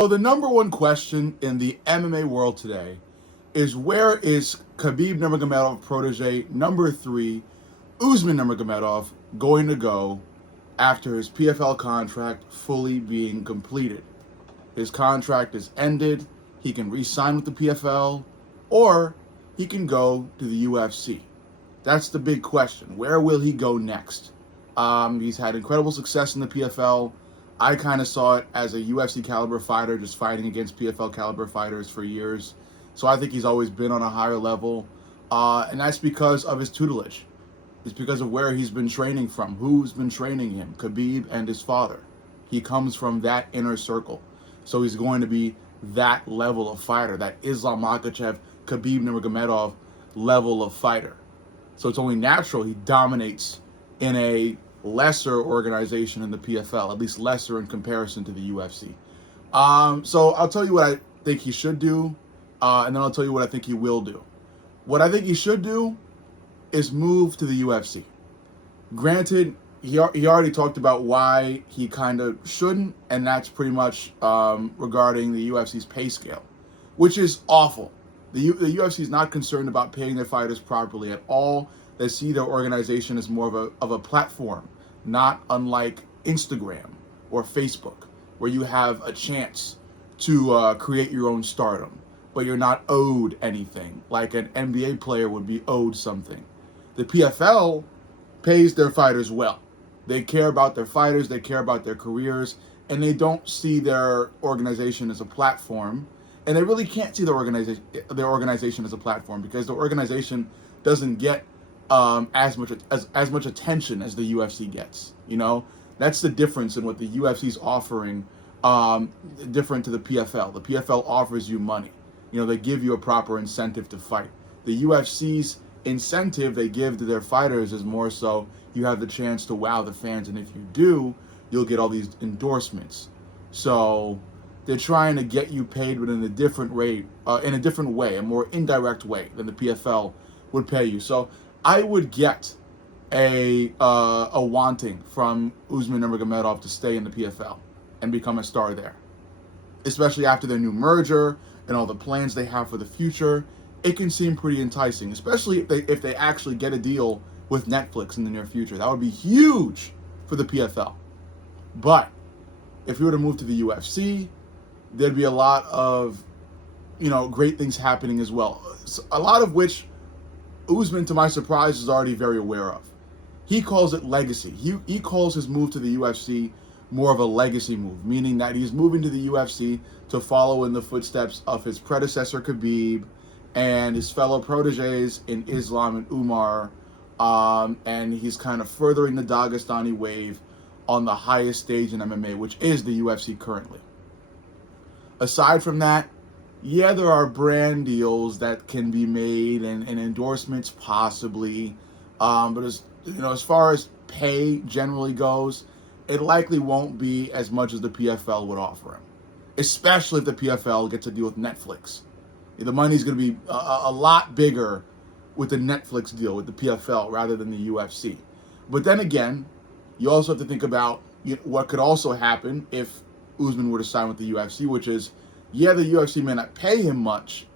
So the number one question in the MMA world today is, where is Khabib Nurmagomedov protege number 3, Usman Nurmagomedov, going to go after his PFL contract fully being completed? His contract is ended. He can re-sign with the PFL, or he can go to the UFC. That's the big question. Where will he go next? He's had incredible success in the PFL. I kind of saw it as a UFC caliber fighter, just fighting against PFL caliber fighters for years. So I think he's always been on a higher level. And that's because of his tutelage. It's because of where he's been training from, who's been training him, Khabib and his father. He comes from that inner circle. So he's going to be that level of fighter, that Islam Makhachev, Khabib Nurmagomedov level of fighter. So it's only natural he dominates in a lesser organization in the PFL, at least lesser in comparison to the UFC. So I'll tell you what I think he should do, and then I'll tell you what I think he will do. What I think he should do is move to the UFC. Granted, he already talked about why he kind of shouldn't, and that's pretty much regarding the UFC's pay scale, which is awful. The UFC is not concerned about paying their fighters properly at all. They see their organization as more of a platform, not unlike Instagram or Facebook, where you have a chance to create your own stardom, but you're not owed anything, like an NBA player would be owed something. The PFL pays their fighters well. They care about their fighters, they care about their careers, and they don't see their organization as a platform. And they really can't see their organization as a platform, because the organization doesn't get as much attention as the UFC gets. You know, that's the difference in what the UFC is offering, different to the PFL. The PFL offers you money. You know, they give you a proper incentive to fight. The UFC's incentive they give to their fighters is more so you have the chance to wow the fans, and if you do, you'll get all these endorsements. So they're trying to get you paid, but in a different rate, in a different way, a more indirect way than the PFL would pay you. So I would get a wanting from Usman Nurmagomedov to stay in the PFL and become a star there, especially after their new merger and all the plans they have for the future. It can seem pretty enticing, especially if they actually get a deal with Netflix in the near future. That would be huge for the PFL. But if we were to move to the UFC, there'd be a lot of, great things happening as well. A lot of which Usman, to my surprise, is already very aware of. He calls it legacy. He calls his move to the UFC more of a legacy move, meaning that he's moving to the UFC to follow in the footsteps of his predecessor Khabib and his fellow proteges in Islam and Umar, and he's kind of furthering the Dagestani wave on the highest stage in MMA, which is the UFC currently. Aside from that, yeah, there are brand deals that can be made and endorsements possibly, but as far as pay generally goes, it likely won't be as much as the PFL would offer him, especially if the PFL gets a deal with Netflix. The money's going to be a lot bigger with the Netflix deal with the PFL rather than the UFC. But then again, you also have to think about what could also happen if Usman were to sign with the UFC, which is, yeah, the UFC may not pay him much,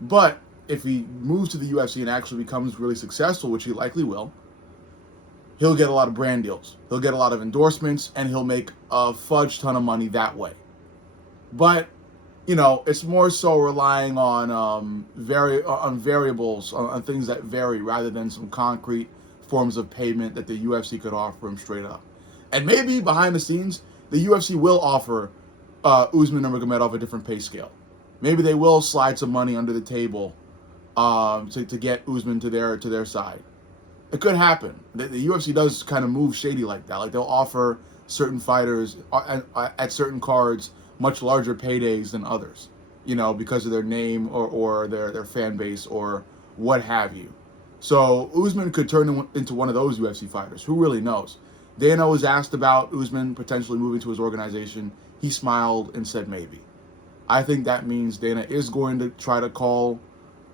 but if he moves to the UFC and actually becomes really successful, which he likely will, he'll get a lot of brand deals. He'll get a lot of endorsements, and he'll make a fudge ton of money that way. But it's more so relying on variables, on things that vary, rather than some concrete forms of payment that the UFC could offer him straight up. And maybe behind the scenes, the UFC will offer Usman Nurmagomedov a different pay scale. Maybe they will slide some money under the table to get Usman to their side. It could happen. The UFC does kind of move shady like that. Like, they'll offer certain fighters at certain cards much larger paydays than others, because of their name or their fan base or what have you. So Usman could turn into one of those UFC fighters. Who really knows? Dana was asked about Usman potentially moving to his organization. He smiled and said maybe. I think that means Dana is going to try to call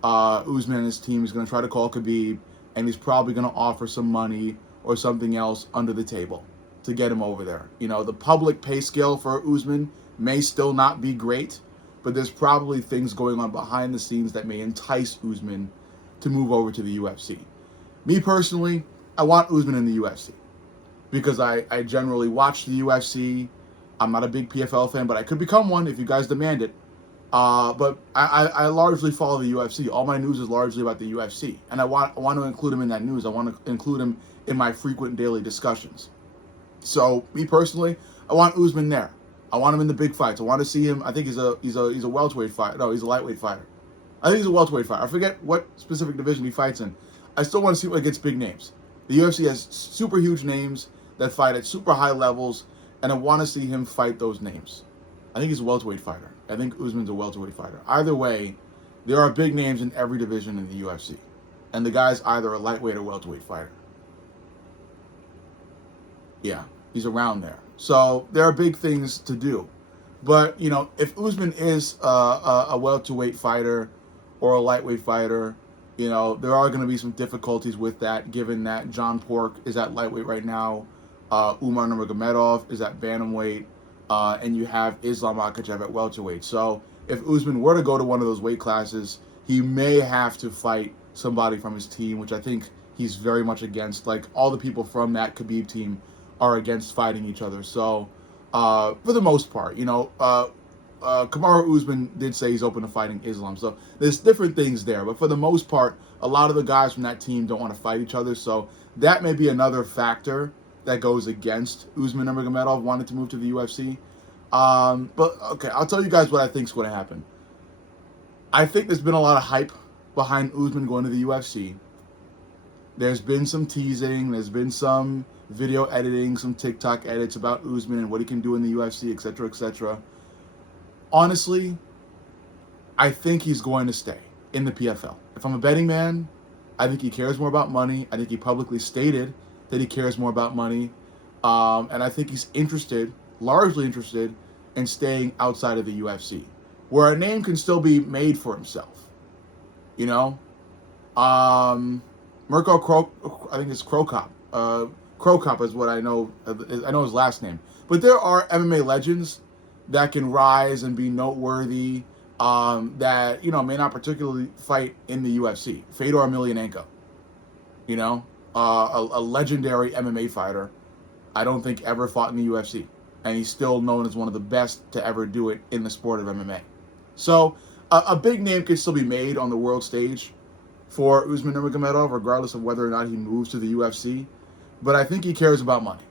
Usman and his team. He's going to try to call Khabib, and he's probably going to offer some money or something else under the table to get him over there. The public pay scale for Usman may still not be great, but there's probably things going on behind the scenes that may entice Usman to move over to the UFC. Me personally, I want Usman in the UFC because I generally watch the UFC. I'm not a big PFL fan, but I could become one if you guys demand it. But I largely follow the UFC. All my news is largely about the UFC, and I want to include him in that news. I want to include him in my frequent daily discussions. So me personally, I want Usman there. I want him in the big fights. I want to see him. I think he's a welterweight fighter. No, he's a lightweight fighter. I think he's a welterweight fighter. I forget what specific division he fights in. I still want to see what gets big names. The UFC has super huge names that fight at super high levels, and I want to see him fight those names. I think he's a welterweight fighter. I think Usman's a welterweight fighter. Either way, there are big names in every division in the UFC, and the guy's either a lightweight or welterweight fighter. Yeah, he's around there. So there are big things to do. But, you know, if Usman is a welterweight fighter or a lightweight fighter, you know, there are going to be some difficulties with that, given that John Pork is at lightweight right now, Umar Nurmagomedov is at bantamweight, and you have Islam Makhachev at welterweight. So if Usman were to go to one of those weight classes, he may have to fight somebody from his team, which I think he's very much against. Like, all the people from that Khabib team are against fighting each other. So for the most part, you know, Kamaru Usman did say he's open to fighting Islam. So there's different things there. But for the most part, a lot of the guys from that team don't want to fight each other. So that may be another factor that goes against Usman Nurmagomedov wanting to move to the UFC. But, okay, I'll tell you guys what I think is going to happen. I think there's been a lot of hype behind Usman going to the UFC. There's been some teasing. There's been some video editing, some TikTok edits about Usman and what he can do in the UFC, etc., etc. Honestly, I think he's going to stay in the PFL. If I'm a betting man, I think he cares more about money. I think he publicly stated that he cares more about money. And I think he's largely interested in staying outside of the UFC, where a name can still be made for himself. You know? Mirko I think it's Krokop. Krokop is what I know. I know his last name. But there are MMA legends that can rise and be noteworthy, that, you know, may not particularly fight in the UFC. Fedor Emelianenko, you know, a legendary MMA fighter. I don't think ever fought in the UFC, and he's still known as one of the best to ever do it in the sport of MMA. So a big name can still be made on the world stage for Usman Nurmagomedov, regardless of whether or not he moves to the UFC. But I think he cares about money.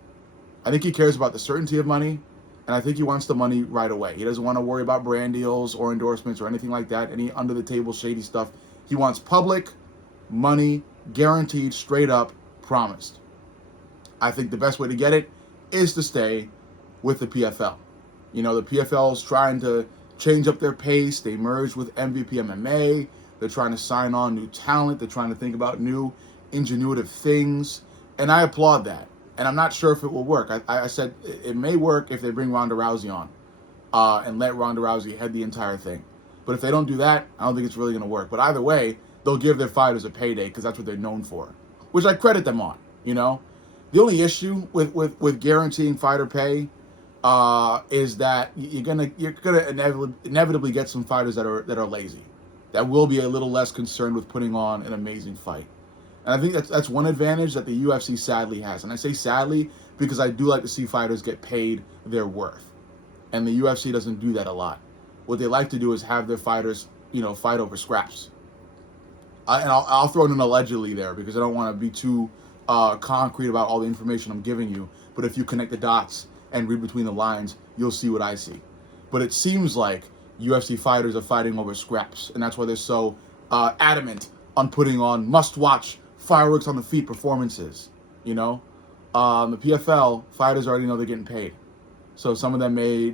I think he cares about the certainty of money, and I think he wants the money right away. He doesn't want to worry about brand deals or endorsements or anything like that, any under-the-table shady stuff. He wants public money, guaranteed, straight up, promised. I think the best way to get it is to stay with the PFL. You know, the PFL is trying to change up their pace. They merged with MVP MMA. They're trying to sign on new talent. They're trying to think about new ingenuitive things. And I applaud that. And I'm not sure if it will work. I said it may work if they bring Ronda Rousey on and let Ronda Rousey head the entire thing. But if they don't do that, I don't think it's really going to work. But either way, they'll give their fighters a payday because that's what they're known for, which I credit them on, you know. The only issue with guaranteeing fighter pay is that you're gonna inevitably get some fighters that are lazy, that will be a little less concerned with putting on an amazing fight. And I think that's one advantage that the UFC sadly has. And I say sadly because I do like to see fighters get paid their worth. And the UFC doesn't do that a lot. What they like to do is have their fighters, you know, fight over scraps. And I'll throw in an allegedly there because I don't want to be too concrete about all the information I'm giving you. But if you connect the dots and read between the lines, you'll see what I see. But it seems like UFC fighters are fighting over scraps. And that's why they're so adamant on putting on must-watch fireworks on the feet performances, you know. The PFL fighters already know they're getting paid, so some of them may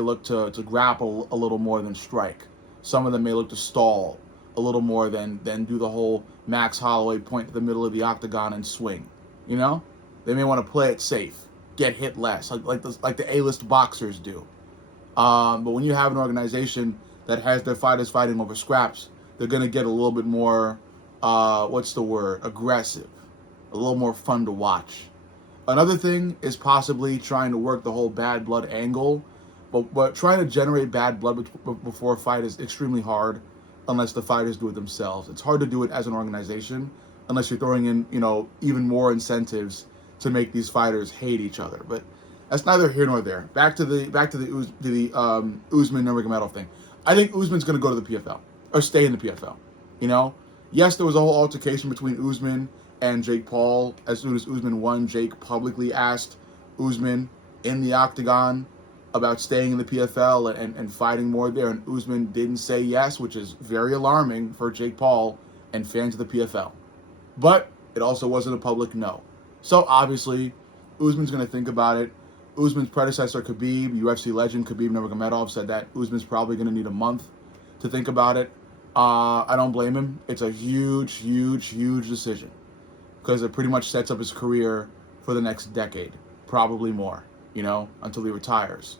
look to grapple a little more than strike. Some of them may look to stall a little more than do the whole Max Holloway point to the middle of the octagon and swing. You know, they may want to play it safe, get hit less, like the A-list boxers do. But when you have an organization that has their fighters fighting over scraps, they're gonna get a little bit more. Aggressive, a little more fun to watch. Another thing is possibly trying to work the whole bad blood angle But trying to generate bad blood before a fight is extremely hard unless the fighters do it themselves. It's hard to do it as an organization unless you're throwing in, even more incentives to make these fighters hate each other. But that's neither here nor there. Back to the Usman Nurmagomedov thing. I think Usman's going to go to the PFL or stay in the PFL. Yes, there was a whole altercation between Usman and Jake Paul. As soon as Usman won, Jake publicly asked Usman in the octagon about staying in the PFL and fighting more there, and Usman didn't say yes, which is very alarming for Jake Paul and fans of the PFL. But it also wasn't a public no. So obviously, Usman's going to think about it. Usman's predecessor, Khabib, UFC legend Khabib Nurmagomedov, said that Usman's probably going to need a month to think about it. I don't blame him. It's a huge, huge, huge decision because it pretty much sets up his career for the next decade, probably more, until he retires.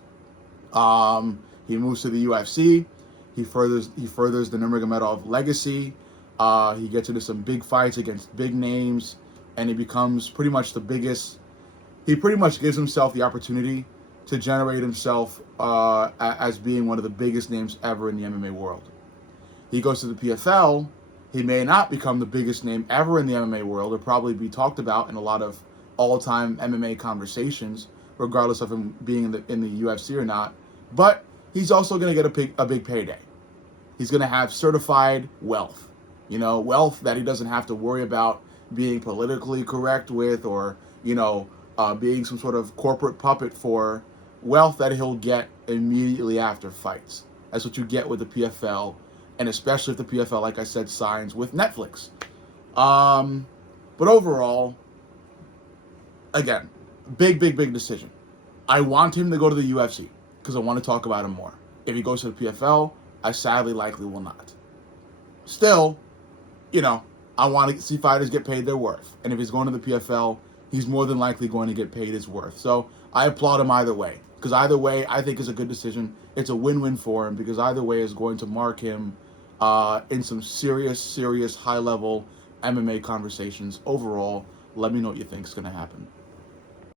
He moves to the UFC. He furthers the Nurmagomedov legacy. He gets into some big fights against big names, and he becomes pretty much the biggest. He pretty much gives himself the opportunity to generate himself as being one of the biggest names ever in the MMA world. He goes to the PFL. He may not become the biggest name ever in the MMA world. It'll probably be talked about in a lot of all-time MMA conversations, regardless of him being in the UFC or not. But he's also going to get a big payday. He's going to have certified wealth. Wealth that he doesn't have to worry about being politically correct with or, being some sort of corporate puppet for. Wealth that he'll get immediately after fights. That's what you get with the PFL, and especially if the PFL, like I said, signs with Netflix. But overall, again, big decision. I want him to go to the UFC because I want to talk about him more. If he goes to the PFL, I sadly likely will not. Still, I want to see fighters get paid their worth. And if he's going to the PFL, he's more than likely going to get paid his worth. So I applaud him either way. Because either way, I think is a good decision. It's a win-win for him because either way is going to mark him in some serious, high-level MMA conversations. Overall, let me know what you think is going to happen.